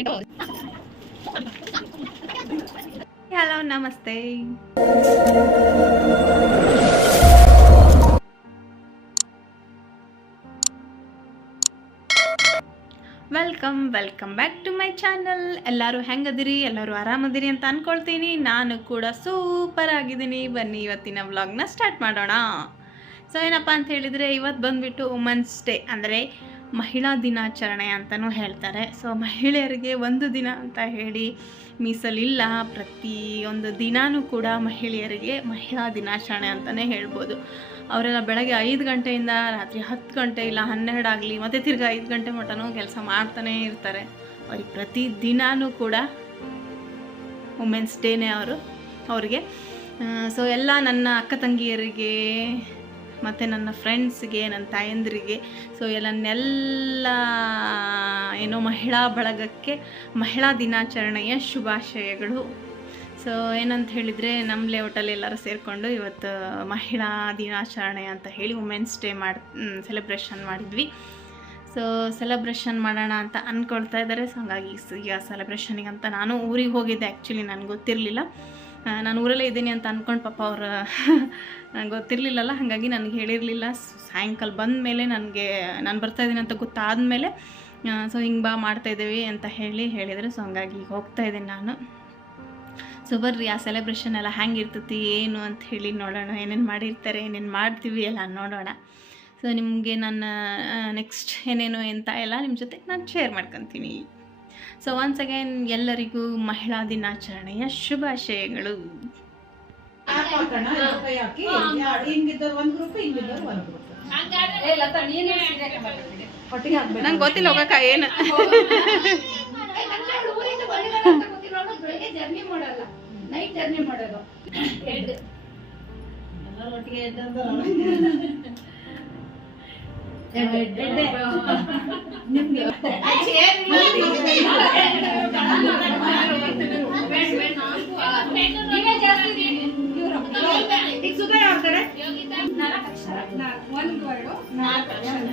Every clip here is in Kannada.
ಹಲೋ, ನಮಸ್ತೆ. Welcome welcome back to my channel ಎಲ್ಲರೂ ಹೆಂಗದಿರಿ? ಎಲ್ಲರೂ ಆರಾಮದಿರಿ ಅಂತ ಅಂದ್ಕೊಳ್ತೀನಿ ನಾನು ಕೂಡ ಸೂಪರ್ ಆಗಿದ್ದೀನಿ. ಬನ್ನಿ, ಇವತ್ತಿನ ವ್ಲಾಗ್ನ ಸ್ಟಾರ್ಟ್ ಮಾಡೋಣ. ಸೊ ಏನಪ್ಪ ಅಂತ ಹೇಳಿದರೆ ಇವತ್ತು ಬಂದುಬಿಟ್ಟು ವುಮೆನ್ಸ್ ಡೇ ಅಂದರೆ ಮಹಿಳಾ ದಿನಾಚರಣೆ ಅಂತಲೂ ಹೇಳ್ತಾರೆ. ಸೊ ಮಹಿಳೆಯರಿಗೆ ಒಂದು ದಿನ ಅಂತ ಹೇಳಿ ಮೀಸಲಿಲ್ಲ. ಪ್ರತಿಯೊಂದು ದಿನಾನೂ ಕೂಡ ಮಹಿಳೆಯರಿಗೆ ಮಹಿಳಾ ದಿನಾಚರಣೆ ಅಂತಲೇ ಹೇಳ್ಬೋದು. ಅವರೆಲ್ಲ ಬೆಳಗ್ಗೆ ಐದು ಗಂಟೆಯಿಂದ ರಾತ್ರಿ ಹತ್ತು ಗಂಟೆ ಇಲ್ಲ ಹನ್ನೆರಡು ಆಗಲಿ, ಮತ್ತು ತಿರ್ಗಿ ಐದು ಗಂಟೆ ಮಟನೂ ಕೆಲಸ ಮಾಡ್ತಾನೇ ಇರ್ತಾರೆ. ಅವ್ರಿಗೆ ಪ್ರತಿ ದಿನಾನೂ ಕೂಡ ವುಮೆನ್ಸ್ ಡೇನೇ ಅವರು, ಅವ್ರಿಗೆ. ಸೊ ಎಲ್ಲ ನನ್ನ ಅಕ್ಕ ತಂಗಿಯರಿಗೆ ಮತ್ತು ನನ್ನ ಫ್ರೆಂಡ್ಸ್ಗೆ ನನ್ನ ತಾಯಂದ್ರಿಗೆ. ಸೊ ಎಲ್ಲನ್ನೆಲ್ಲ ಏನೋ ಮಹಿಳಾ ಬಳಗಕ್ಕೆ ಮಹಿಳಾ ದಿನಾಚರಣೆಯ ಶುಭಾಶಯಗಳು. ಸೊ ಏನಂತ ಹೇಳಿದರೆ ನಮ್ಮ ಲೇಔಟಲ್ಲಿ ಎಲ್ಲರೂ ಸೇರಿಕೊಂಡು ಇವತ್ತು ಮಹಿಳಾ ದಿನಾಚರಣೆ ಅಂತ ಹೇಳಿ ವುಮೆನ್ಸ್ ಡೇ ಮಾಡಿ ಸೆಲೆಬ್ರೇಷನ್ ಮಾಡಿದ್ವಿ. ಸೊ ಸೆಲೆಬ್ರೇಷನ್ ಮಾಡೋಣ ಅಂತ ಅಂದ್ಕೊಳ್ತಾ ಇದ್ದಾರೆ. ಸೊ ಹಂಗಾಗಿ ಈಗ ಸೆಲೆಬ್ರೇಷನಿಗೆ ಅಂತ ನಾನು ಊರಿಗೆ ಹೋಗಿದ್ದೆ. ಆ್ಯಕ್ಚುಲಿ ನನಗೆ ಗೊತ್ತಿರಲಿಲ್ಲ. ನಾನು ಊರಲ್ಲೇ ಇದ್ದೀನಿ ಅಂತ ಅಂದ್ಕೊಂಡು ಪಾಪ ಅವ್ರು ಗೊತ್ತಿರಲಿಲ್ಲಲ್ಲ, ಹಾಗಾಗಿ ನನಗೆ ಹೇಳಿರಲಿಲ್ಲ. ಸಾಯಂಕಾಲ ಬಂದ ಮೇಲೆ ನನಗೆ, ನಾನು ಬರ್ತಾ ಇದ್ದೀನಿ ಅಂತ ಗೊತ್ತಾದಮೇಲೆ ಸೊ ಹಿಂಗೆ ಬಾ ಮಾಡ್ತಾಯಿದ್ದೀವಿ ಅಂತ ಹೇಳಿ ಹೇಳಿದರು. ಸೊ ಹಂಗಾಗಿ ಈಗ ಹೋಗ್ತಾ ಇದ್ದೀನಿ ನಾನು. ಸೊ ಬರ್ರಿ, ಆ ಸೆಲೆಬ್ರೇಷನ್ ಎಲ್ಲ ಹ್ಯಾಂಗೆ ಇರ್ತೈತಿ ಏನು ಅಂತ ಹೇಳಿ ನೋಡೋಣ. ಏನೇನು ಮಾಡಿರ್ತಾರೆ, ಏನೇನು ಮಾಡ್ತೀವಿ ಎಲ್ಲ ನೋಡೋಣ. ಸೊ ನಿಮಗೆ ನನ್ನ ನೆಕ್ಸ್ಟ್ ಏನೇನು ಅಂತ ಎಲ್ಲ ನಿಮ್ಮ ಜೊತೆ ನಾನು ಶೇರ್ ಮಾಡ್ಕೊತೀನಿ. ಸೊ ಒನ್ಸ್ ಅಗೇನ್ ಎಲ್ಲರಿಗೂ ಮಹಿಳಾ ದಿನಾಚರಣೆಯ ಶುಭಾಶಯಗಳು. ನಂಗೆ ಗೊತ್ತಿಲ್ಲ ಹೋಗಕ್ಕ ಏನು? ಜರ್ನಿ ಮಾಡಲ್ಲ. ನೈಟ್ ಜರ್ನಿ ಮಾಡೋದು ಎಲ್ಲರೂ ಒಟ್ಟಿಗೆ ಎಡೆ ಎಡೆ ನಿಮಗೆ ಏನು ಇಲ್ಲ ಕದನ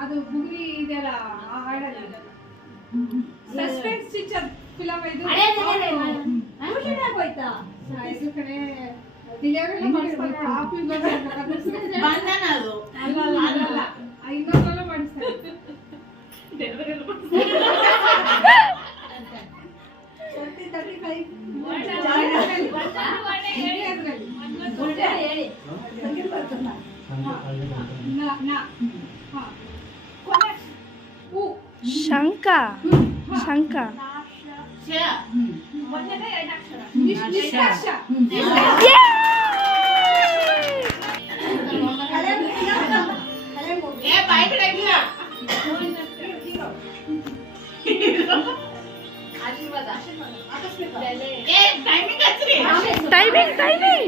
ಅದು ಬುಗುರಿ ಇದೆಲ್ಲ ಆ ಹಾಡಲ್ಲ ಸಸ್ಪೆನ್ಸ್ ಫಿಲಮ್ ಇದು ಕಡೆ ಬಂಧನ ಶಂಕ ಶಂಕ ನಿಷ್ಕರ್ಷ ಟೈಮಿಂಗ್ ಟೈಮಿಂಗ್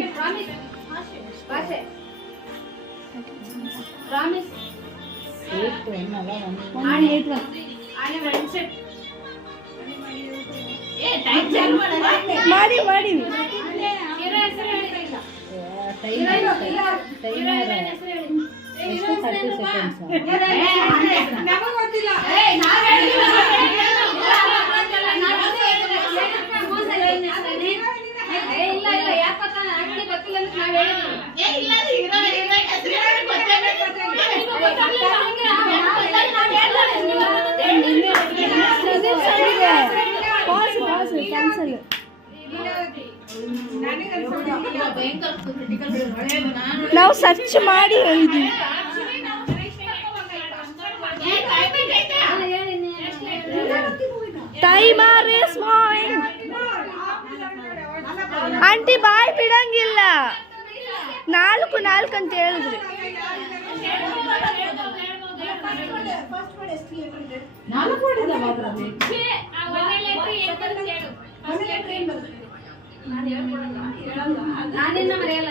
ಮಾಡಿ ಮಾಡಿ ಹೇಳಿ ನಮಗೆ ಗೊತ್ತಿಲ್ಲ ಇಲ್ಲ ಇಲ್ಲ ಯಾಕತ್ತ ಆಕ್ಚುಲಿ ಗೊತ್ತಿಲ್ಲ ಅಂತ ನಾವ್ ಹೇಳಿದ್ವಿ ಪಾಸ್ ಪಾಸ್ ಕ್ಯಾನ್ಸಲ್ ನಾನು ನಾವು ಸರ್ಚ್ ಮಾಡಿ ಹೇಳಿದ್ವಿ. ಟೈಮ್ ಆಂಟಿ ಬಾಯ್ ಬಿಡಂಗಿಲ್ಲ. ನಾಲ್ಕು ನಾಲ್ಕು ಅಂತ ಹೇಳಿದ್ರಿ. ನಾಲ್ಕು ಹೊಡೆದವ ಅದ್ರಲ್ಲಿ ನಾನಿನ್ನ ಮರೆಯಲ್ಲ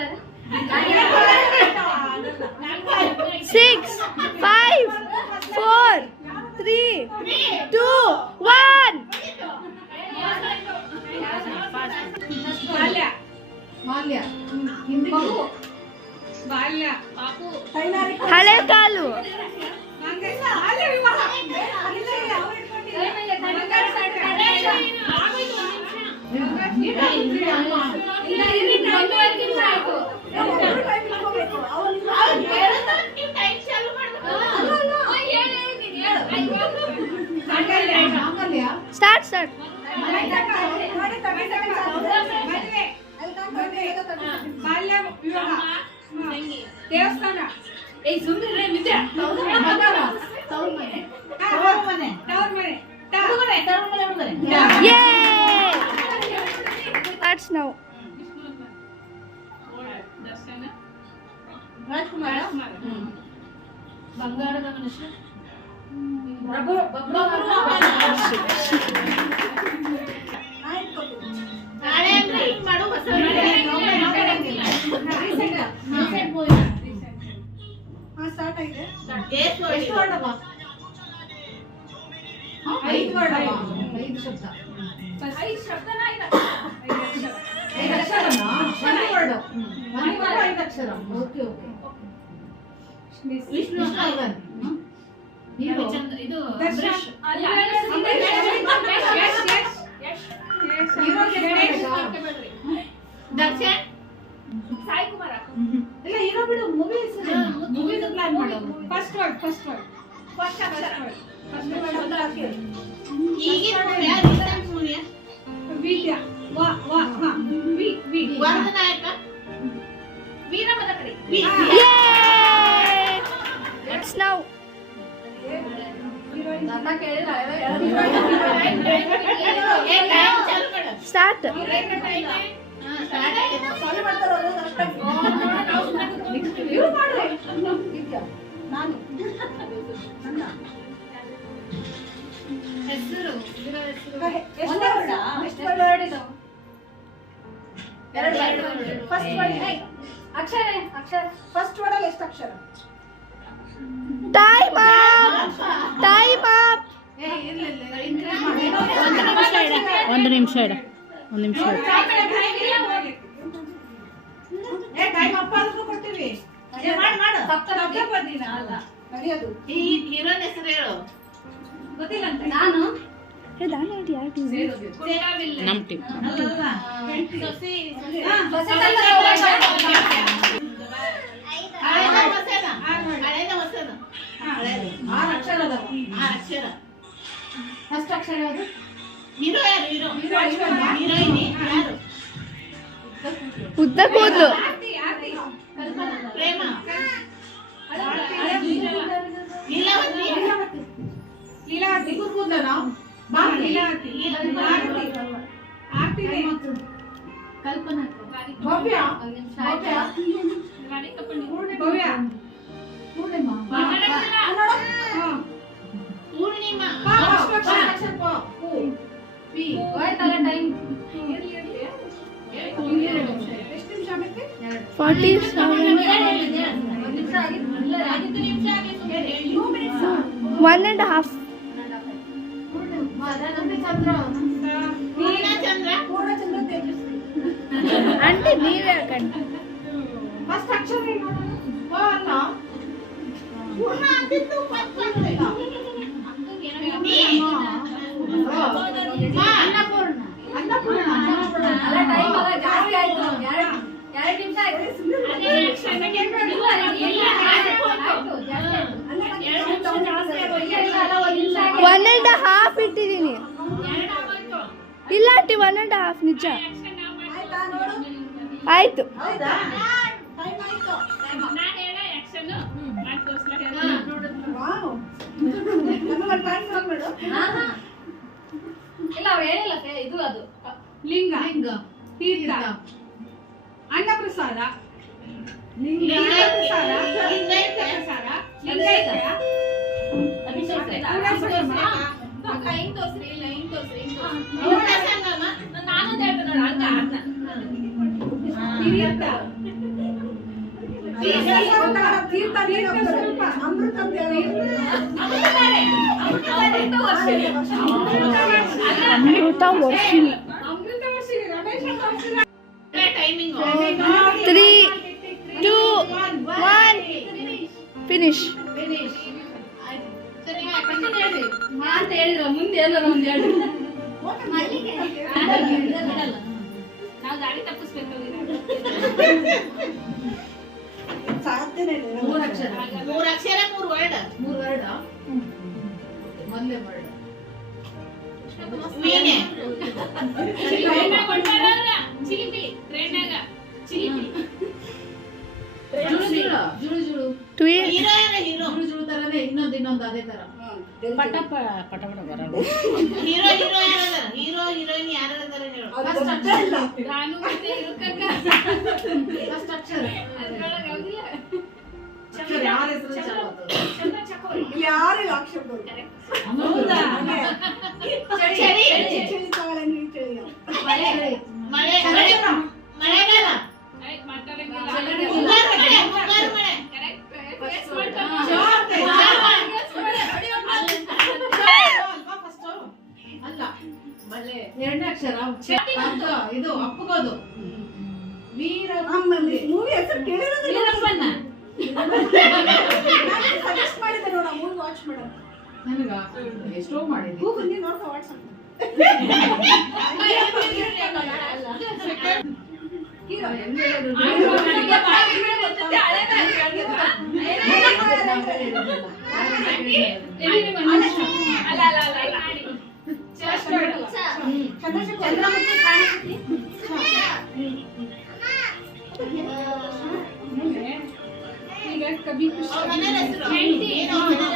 six five four three two one ಮಾಲ್ಯ. Hindi. ಹಳೆ ಕಾಲು ಮಾಂಗಲ್ಯ ಸ್ಟಾರ್ಟ್ ಸ್ಟಾರ್ಟ್ ದೇವಸ್ಥಾನ ಏಯ್ ಸುಮ್ಮನೆ ಮಿತ್ರ ತವ್ರ ಮನೆ ತವ್ರ ಮನೆ ತಗೊಳ್ಳೆ ತಗೊಳ್ಳೆ ಹುಡುಗರೆ ಯೇ ಲೆಟ್ಸ್ ನೌ ರಾಜ್ಕುಮಾರ ಬಂಗಾರದ ಮನುಷ್ಯ ನಾಳೆ ಅಂದ್ರೆ ಎಷ್ಟು ವರ್ಡವ ಐದು ಐದು. ಶಬ್ದ. ಐದು ಶಬ್ದನ ಇಲ್ಲ ಐದು ಅಕ್ಷರನಾ? ಒಂದು ವರ್ಡ್ ಒಂದು ವರ್ಡ್ ಐದು ಅಕ್ಷರ. Okay okay. ವಿಷ್ಣು ಇದು ದರ್ಶನ್. ಅಲ್ಲ, ಸಾಯಿ ಕುಮಾರ ಇಲ್ಲ ಹೀರೋ ಬಿಡು ಮೂವಿ ಹೆಸರು ಮೂವಿದು ಪ್ಲಾನ್ ಮಾಡೋಣ first word first word first ಅಕ್ಷರ ಈಗಿನ ಮೂವಿಯ ರೀಸೆಂಟ್ ಮೂವಿಯ ವಿದ್ಯ ವ ವ ಹ. V V. ವರದನಾಯಕ? ವೀರಮದ ಕಡೆ ಯೇ! Let's now start first word ಅಕ್ಷರ ಇಲ್ಲ ಇಲ್ಲ ಒಂದು ನಿಮಿಷ ಇಡ. ಒಂದು ನಿಮಿಷ ಏ ಟೈಮ್ ಅಪ್ಪ ಆದ್ರೂ ಕೊಡ್ತೀವಿ. ಏ, ಮಾಡು, ಮಾಡು. ಅಲ್ಲ. ನಡೆಯೋದು. ಈ ಹೀರೋನ್ ಹೆಸರು ಹೇಳು. ಗೊತ್ತಿಲ್ಲ ಅಂತ ನಾನು? ಟೀಮ್ ನಮ್ಮ ಟೀಮ್ ಸೊಸಿ ಆರು ಅಕ್ಷರ ಅದಾವ. ಅಕ್ಷರ. ಫಸ್ಟ್ ಅಕ್ಷರ ಯಾವುದು? ಹೀರೋ ಯಾರು? ಹೀರೋ. ಹೀರೋ ಐಶ್ವರ್ಯ. ಹೀರೋಯಿನಿ. ಯಾರು? ಉದ್ದ ಕೂದಲು ಪಿ ಎಷ್ಟು ನಿಮಿಷ ಆಗುತ್ತೆ forty seven one and half Chandra Chandra Poornachandra Tejaswi aunty ನೀವೇ ಒನ್ ಆ್ಯಂಡ್ ಹಾಫ್ ಇಟ್ಟಿದ್ದೀನಿ. ಇಲ್ಲ ಆಂಟಿ ಒನ್ ಆ್ಯಂಡ್ ಹಾಫ್ ನಿಜ. ಆಯ್ತು. ನಾನು ಹೇಳ ಆಕ್ಷನ್ ಮಾಡಿ ತೋರ್ಸ್ಲಾ ವಾವ್ ನಮಗೆ ಟೈಮ್ ಮಾಡು ಇಲ್ಲ ಅವ್ರು ಹೇಳಿಲ್ಲ ಇದು ಅದು. ಲಿಂಗ. ಲಿಂಗ. ತೀರ್ಥ. ಅನ್ನ ಪ್ರಸಾದ. ಲಿಂಗ ತೀರ್ಥಪ್ರಸಾದ ಪ್ರಸಾದ. ಲಿಂಗೈಕ್ಯ ಲೈನ್ ತೋರ್ಸ್ರಿ ಲೈನ್ ತೋರ್ಸ್ರಿ. ನಾನು ಹೇಳ್ತೇನೆ ನೋಡು, ಹಂಗ. ತೀರ್ಥ ತೀರ್ಥ ತೀರ್ಥ ನೀರು ಸ್ವಲ್ಪ Amrutha Varshini. Three two one finish ಮುಂದೆ. ನಾವು ದಾರಿ ತಪ್ಪಿಸ್ಬೇಕು ಮೂರು ಅಕ್ಷರ ಮೂರ್ ಅಕ್ಷರ ಮೂರ್ ವರ್ಡ್ ಮೂರು ವರ್ಡ್ ಮೊದಲೇ ವರ್ಡ್ ವೀಣೆ ಚಿಲಿಪಿಲಿ ಟ್ರೈನಾಗ ಚಿಲಿಪಿಲಿ ಜುಳು ಜುಳು ಜುಳು ಜುಳು. ಟು ಹೀರೋ ಹೀರೋ. ಜುಳು ಜುಳು ತರನೇ ಇನ್ನೊಂದು ಇನ್ನೊಂದು ಅದೇ ತರ. ಹೀರೋ ಹೀರೋ ಯಾರದಾರ? ಹೀರೋ ಹೀರೋಯಿನ್ ಯಾರದಾರ ಹೇಳು. ಫಸ್ಟ್ ಅಕ್ಷರ ನಾನು ಮತ್ತೆ ಇರುಕಕ್ಕ ಫಸ್ಟ್ ಅಕ್ಷರ ಅದ್ರೊಳಗೆ ಯಾವ್ದಿಲ್ಲ. ಅಕ್ಷರ ಯಾರ ಹೆಸರು? ಚಂದ್ರ ಚಕೋರಿ ಇಲ್ಲಿ ಹೌದಾ? ಚಳಿ ಚಳಿ. ಚಳಿ ಮಳೆ. ಮಳೆ ಮಳೆ ಮಳೆಗಾಲ ಅಲ್ಲ ಮಳೆ ಎರಡನೇ ಅಕ್ಷರ ಇದು ಅಪ್ಪಗೋದು ವೀರ ಮೂವಿ ಹೆಸರು ಕೇಳಿರೋದಿಲ್ಲ ಸಜೆಸ್ಟ್ ಮಾಡಿದ್ದೆ ನೋಡ ಮೂವಿ ವಾಚ್ ಮಾಡೋಣ ನನಗ? ಎಷ್ಟೋ ಮಾಡಿದ್ವಿ ಗೂಗಲ್ ನೀನು ನೋಡ್ಕೊ ವಾಟ್ಸಪ್ ಹೀರೋ. ಹೆಂಗ್ ಈಗ ಕಬಿ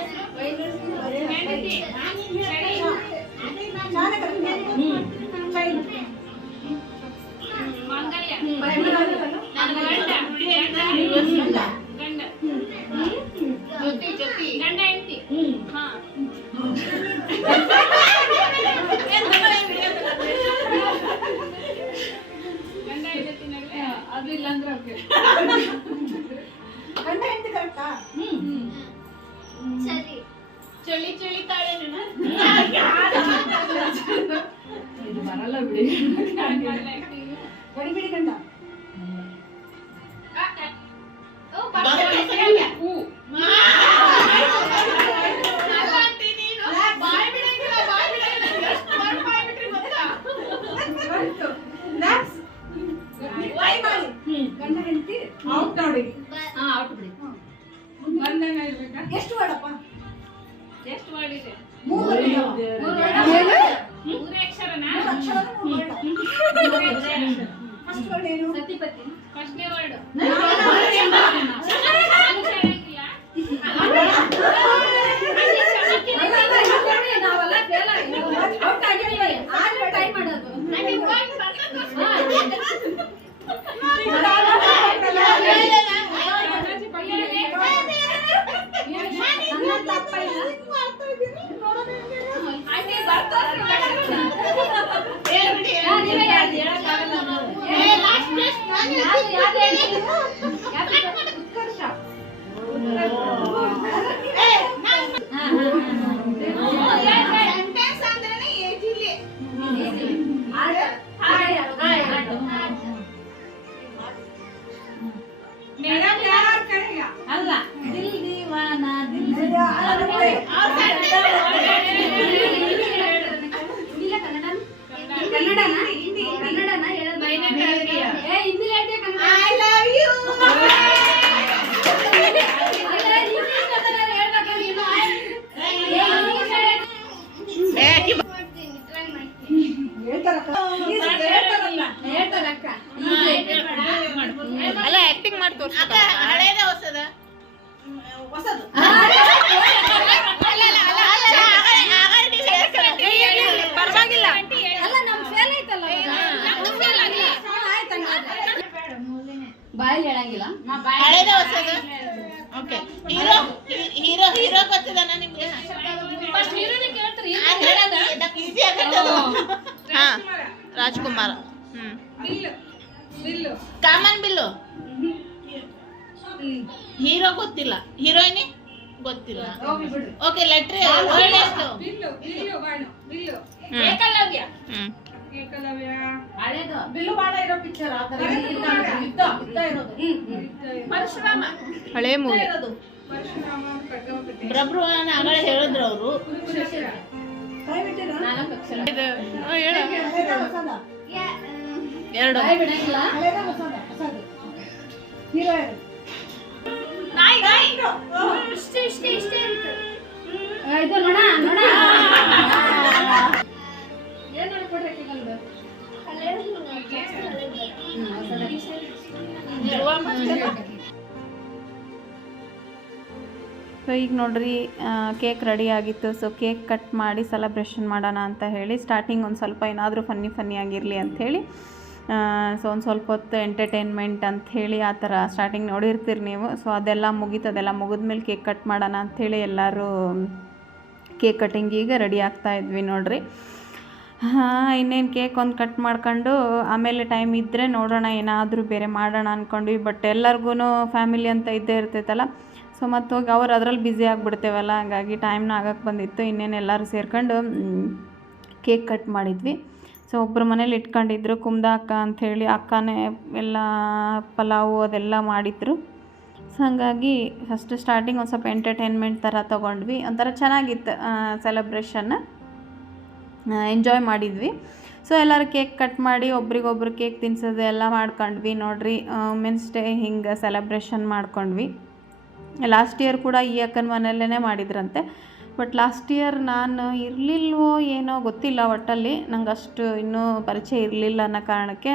ಹಳೇದ ಹೊಸದು? ಓಕೆ ಹೀರೋ ಹೀರೋ ಹೀರೋ ಗೊತ್ತಿದಾನ ನಿಮ್ಗೆ? ಫಸ್ಟ್ ಹೀರೋನೇ ಕೇಳ್ತೀರಿ ಈಸಿ ಆಗತ್ತದು? ಹಾ. ರಾಜ್ಕುಮಾರ್. ಹ್ಮ್. ಬಿಲ್ಲು. ಬಿಲ್ಲು. ಕಾಮನ್ ಬಿಲ್ಲು? ಹೀರೋ ಗೊತ್ತಿಲ್ಲ. ಹೀರೋಯಿನಿ? ಗೊತ್ತಿಲ್ಲ. ಓಕೆ ಲೆಟ್ರಿ ಬಿಲ್ಲು ಬಿಲ್ಲು ಬಾಣ ಬಿಲ್ಲು. ಹ್ಮ್. ಏಕಲವ್ಯ. ಹ್ಮ್. ಏಕಲವ್ಯ ಹಳೇದು. ಬಿಲ್ಲು ಬಾಳ ಇರೋ ಪಿಕ್ಚರ್ ಆ ತರ. ಯುದ್ಧ ಯುದ್ಧ ಯುದ್ಧ ಇರೋದು. ಪರಶುರಾಮ. ಹಳೆ ಮೂವಿ ಇರೋದು. ಪರಶುರಾಮ ಪ್ರಭು ಪ್ರಭುವನ ಆಗಲೇ ಹೇಳಿದ್ರು ಅವರು. ಎರಡು. ನಾಯಿ ನಾಯಿ. ಇಷ್ಟೇ ಇಷ್ಟೇ ಇಷ್ಟೇ ಇದು ನೋಡ ನೋಡ ಸೊ ಈಗ ನೋಡ್ರಿ ಕೇಕ್ ರೆಡಿ ಆಗಿತ್ತು. ಸೊ ಕೇಕ್ ಕಟ್ ಮಾಡಿ ಸೆಲೆಬ್ರೇಷನ್ ಮಾಡೋಣ ಅಂತ ಹೇಳಿ ಸ್ಟಾರ್ಟಿಂಗ್ ಒಂದು ಸ್ವಲ್ಪ ಏನಾದರೂ ಫನ್ನಿ ಫನ್ನಿ ಆಗಿರಲಿ ಅಂಥೇಳಿ ಸೊ ಒಂದು ಸ್ವಲ್ಪ ಹೊತ್ತು ಎಂಟರ್ಟೈನ್ಮೆಂಟ್ ಅಂಥೇಳಿ ಆ ಥರ ಸ್ಟಾರ್ಟಿಂಗ್ ನೋಡಿರ್ತೀರಿ ನೀವು. ಸೊ ಅದೆಲ್ಲ ಮುಗೀತು, ಅದೆಲ್ಲ ಮುಗಿದ್ಮೇಲೆ ಕೇಕ್ ಕಟ್ ಮಾಡೋಣ ಅಂಥೇಳಿ ಎಲ್ಲರೂ ಕೇಕ್ ಕಟ್ಟಿಂಗಿಗೆ ರೆಡಿ ಆಗ್ತಾ ಇದ್ವಿ ನೋಡ್ರಿ. ಹಾಂ, ಇನ್ನೇನು ಕೇಕ್ ಒಂದು ಕಟ್ ಮಾಡ್ಕೊಂಡು ಆಮೇಲೆ ಟೈಮ್ ಇದ್ದರೆ ನೋಡೋಣ, ಏನಾದರೂ ಬೇರೆ ಮಾಡೋಣ ಅಂದ್ಕೊಂಡ್ವಿ ಬಟ್ ಎಲ್ಲರಿಗೂ ಫ್ಯಾಮಿಲಿ ಅಂತ ಇದ್ದೇ ಇರ್ತೈತಲ್ಲ. ಸೊ ಮತ್ತು ಹೋಗಿ ಅವ್ರು ಅದ್ರಲ್ಲಿ ಬ್ಯುಸಿ ಆಗಿಬಿಡ್ತೇವಲ್ಲ. ಹಾಗಾಗಿ ಟೈಮ್ನ ಆಗಕ್ಕೆ ಬಂದಿತ್ತು. ಇನ್ನೇನು ಎಲ್ಲರೂ ಸೇರ್ಕೊಂಡು ಕೇಕ್ ಕಟ್ ಮಾಡಿದ್ವಿ. ಸೊ ಒಬ್ಬರು ಮನೇಲಿ ಇಟ್ಕೊಂಡಿದ್ರು. ಕುಮ್ದ ಅಕ್ಕ ಅಂಥೇಳಿ ಅಕ್ಕನೇ ಎಲ್ಲ ಪಲಾವು ಅದೆಲ್ಲ ಮಾಡಿದ್ರು. ಸೊ ಹಾಗಾಗಿ ಫಸ್ಟ್ ಸ್ಟಾರ್ಟಿಂಗ್ ಒಂದು ಸ್ವಲ್ಪ ಎಂಟರ್ಟೈನ್ಮೆಂಟ್ ಥರ ತೊಗೊಂಡ್ವಿ. ಒಂಥರ ಚೆನ್ನಾಗಿತ್ತು ಸೆಲೆಬ್ರೇಷನ್ನ ಎಂಜಾಯ್ ಮಾಡಿದ್ವಿ. ಸೊ ಎಲ್ಲರೂ ಕೇಕ್ ಕಟ್ ಮಾಡಿ ಒಬ್ರಿಗೊಬ್ರು ಕೇಕ್ ತಿನ್ಸೋದು ಎಲ್ಲ ಮಾಡ್ಕೊಂಡ್ವಿ. ನೋಡ್ರಿ ಮೆನ್ಸ್ ಡೇ ಹಿಂಗೆ ಸೆಲೆಬ್ರೇಷನ್ ಮಾಡ್ಕೊಂಡ್ವಿ. ಲಾಸ್ಟ್ ಇಯರ್ ಕೂಡ ಈ ಅಕ್ಕನ ಮನೆಯಲ್ಲೇ ಮಾಡಿದ್ರಂತೆ. ಬಟ್ ಲಾಸ್ಟ್ ಇಯರ್ ನಾನು ಇರಲಿಲ್ವೋ ಏನೋ ಗೊತ್ತಿಲ್ಲ ಒಟ್ಟಲ್ಲಿ. ನಂಗೆ ಅಷ್ಟು ಇನ್ನೂ ಪರಿಚಯ ಇರಲಿಲ್ಲ ಅನ್ನೋ ಕಾರಣಕ್ಕೆ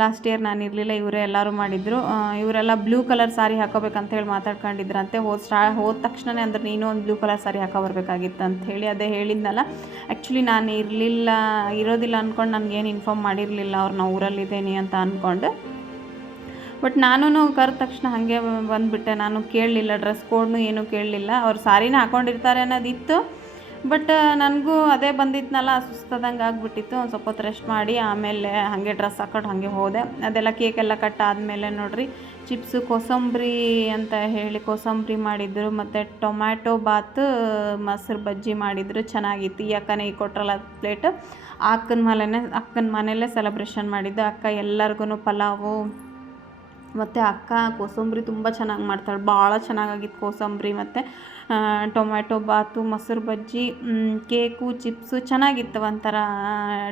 ಲಾಸ್ಟ್ ಇಯರ್ ನಾನು ಇರಲಿಲ್ಲ, ಇವರೇ ಎಲ್ಲರೂ ಮಾಡಿದ್ರು. ಇವರೆಲ್ಲ ಬ್ಲೂ ಕಲರ್ ಸಾರಿ ಹಾಕೋಬೇಕಂತ ಹೇಳಿ ಮಾತಾಡ್ಕೊಂಡಿದ್ರಂತೆ. ಹೋದ ಸ್ಟಾ, ಹೋದ ತಕ್ಷಣನೇ ಅಂದ್ರೆ ನೀನು ಒಂದು ಬ್ಲೂ ಕಲರ್ ಸಾರಿ ಹಾಕೋ ಬರ್ಬೇಕಾಗಿತ್ತು ಅಂತ ಹೇಳಿ ಅದೇ ಹೇಳಿದ್ನಲ್ಲ. ಆ್ಯಕ್ಚುಲಿ ನಾನು ಇರಲಿಲ್ಲ, ಇರೋದಿಲ್ಲ ಅಂದ್ಕೊಂಡು ನನಗೇನು ಇನ್ಫಾರ್ಮ್ ಮಾಡಿರಲಿಲ್ಲ, ಅವ್ರು ನಾವು ಊರಲ್ಲಿದ್ದೀನಿ ಅಂತ ಅಂದ್ಕೊಂಡು ಬಟ್ ನಾನು ಕರೆದ ತಕ್ಷಣ ಹಾಗೆ ಬಂದುಬಿಟ್ಟೆ. ನಾನು ಕೇಳಲಿಲ್ಲ ಡ್ರೆಸ್ ಕೋಡ್ನು ಏನೂ ಕೇಳಲಿಲ್ಲ. ಅವ್ರು ಸಾರಿನ ಹಾಕೊಂಡಿರ್ತಾರೆ ಅನ್ನೋದಿತ್ತು. ಬಟ್ ನನಗೂ ಅದೇ ಬಂದಿದ್ನಲ್ಲ, ಸುಸ್ತಾದಂಗೆ ಆಗಿಬಿಟ್ಟಿತ್ತು. ಒಂದು ಸ್ವಲ್ಪ ಹೊತ್ತು ರೆಸ್ಟ್ ಮಾಡಿ, ಆಮೇಲೆ ಹಾಗೆ ಡ್ರೆಸ್ ಹಾಕೊಂಡು ಹಾಗೆ ಹೋದೆ. ಅದೆಲ್ಲ ಕೇಕೆಲ್ಲ ಕಟ್ ಆದಮೇಲೆ ನೋಡ್ರಿ, ಚಿಪ್ಸು, ಕೋಸಂಬರಿ ಅಂತ ಹೇಳಿ ಕೋಸಂಬರಿ ಮಾಡಿದ್ರು, ಮತ್ತು ಟೊಮ್ಯಾಟೊ ಬಾತ್, ಮೊಸರು ಬಜ್ಜಿ ಮಾಡಿದ್ರು. ಚೆನ್ನಾಗಿತ್ತು. ಈ ಅಕ್ಕನೇ ಈಗ ಕೊಟ್ರಲ್ಲ ಪ್ಲೇಟ್ ಅಕ್ಕನ ಮನೆಯೇ ಅಕ್ಕನ ಮನೆಯಲ್ಲೇ ಸೆಲೆಬ್ರೇಷನ್ ಮಾಡಿದ್ದು. ಅಕ್ಕ ಎಲ್ಲರಿಗೂ ಪಲಾವು ಮತ್ತು ಅಕ್ಕ ಕೋಸಂಬರಿ ತುಂಬ ಚೆನ್ನಾಗಿ ಮಾಡ್ತಾಳೆ. ಭಾಳ ಚೆನ್ನಾಗಾಗಿತ್ತು ಕೋಸಂಬರಿ ಮತ್ತು ಟೊಮ್ಯಾಟೊ, ಬಾತು, ಮೊಸರು ಬಜ್ಜಿ ಕೇಕು, ಚಿಪ್ಸು ಚೆನ್ನಾಗಿತ್ತು ಒಂಥರ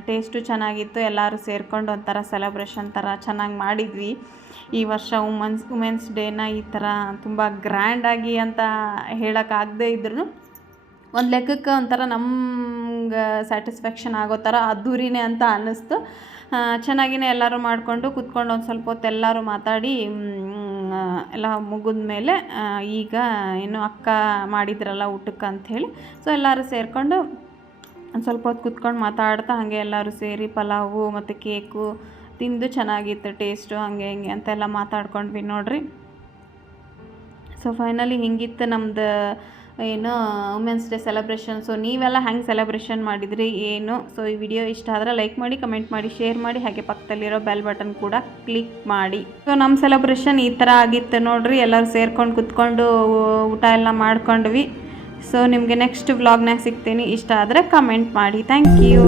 ಟೇಸ್ಟು ಚೆನ್ನಾಗಿತ್ತು. ಎಲ್ಲರೂ ಸೇರ್ಕೊಂಡು ಒಂಥರ ಸೆಲೆಬ್ರೇಷನ್ ಥರ ಚೆನ್ನಾಗಿ ಮಾಡಿದ್ವಿ. ಈ ವರ್ಷ ವುಮನ್ಸ್ ವುಮೆನ್ಸ್ ಡೇನ ಈ ಥರ ತುಂಬ ಗ್ರ್ಯಾಂಡಾಗಿ ಅಂತ ಹೇಳೋಕ್ಕಾಗದೇ ಇದ್ರೂ ಒಂದು ಲೆಕ್ಕಕ್ಕೆ ಒಂಥರ ನಮ್ಗೆ ಸ್ಯಾಟಿಸ್ಫ್ಯಾಕ್ಷನ್ ಆಗೋ ಥರ ಅದ್ದೂರಿನೇ ಅಂತ ಅನ್ನಿಸ್ತು. ಚೆನ್ನಾಗಿನೇ ಎಲ್ಲರೂ ಮಾಡಿಕೊಂಡು ಕುತ್ಕೊಂಡು ಒಂದು ಸ್ವಲ್ಪ ಹೊತ್ತು ಎಲ್ಲರೂ ಮಾತಾಡಿ ಎಲ್ಲ ಮುಗಿದ ಮೇಲೆ ಈಗ ಏನು ಅಕ್ಕ ಮಾಡಿದ್ರಲ್ಲ ಊಟಕ್ಕೆ ಅಂಥೇಳಿ ಸೊ ಎಲ್ಲರೂ ಸೇರಿಕೊಂಡು ಒಂದು ಸ್ವಲ್ಪ ಹೊತ್ತು ಕುತ್ಕೊಂಡು ಮಾತಾಡ್ತಾ ಹಾಗೆ ಎಲ್ಲರೂ ಸೇರಿ ಪಲಾವು ಮತ್ತು ಕೇಕು ತಿಂದು ಚೆನ್ನಾಗಿತ್ತು ಟೇಸ್ಟು ಹಂಗೆ ಹಿಂಗೆ ಅಂತೆಲ್ಲ ಮಾತಾಡ್ಕೊಂಡ್ವಿ ನೋಡ್ರಿ. ಸೊ ಫೈನಲಿ ಹಿಂಗಿತ್ತು ನಮ್ದು ಏನು ವುಮೆನ್ಸ್ ಡೇ ಸೆಲೆಬ್ರೇಷನ್ ಸೊ ನೀವೆಲ್ಲ ಹೆಂಗೆ ಸೆಲೆಬ್ರೇಷನ್ ಮಾಡಿದ್ರಿ, ಏನು? ಸೊ ಈ ವಿಡಿಯೋ ಇಷ್ಟ ಆದರೆ ಲೈಕ್ ಮಾಡಿ ಕಮೆಂಟ್ ಮಾಡಿ ಶೇರ್ ಮಾಡಿ. ಹಾಗೆ ಪಕ್ಕದಲ್ಲಿರೋ ಬೆಲ್ ಬಟನ್ ಕೂಡ ಕ್ಲಿಕ್ ಮಾಡಿ. ಸೊ ನಮ್ಮ ಸೆಲೆಬ್ರೇಷನ್ ಈ ಥರ ಆಗಿತ್ತು ನೋಡ್ರಿ. ಎಲ್ಲರೂ ಸೇರ್ಕೊಂಡು ಕುತ್ಕೊಂಡು ಊಟ ಎಲ್ಲ ಮಾಡ್ಕೊಂಡ್ವಿ. ಸೊ ನಿಮಗೆ ನೆಕ್ಸ್ಟ್ ವ್ಲಾಗ್ನಾಗ ಸಿಗ್ತೀನಿ. ಇಷ್ಟ ಆದರೆ ಕಮೆಂಟ್ ಮಾಡಿ. Thank you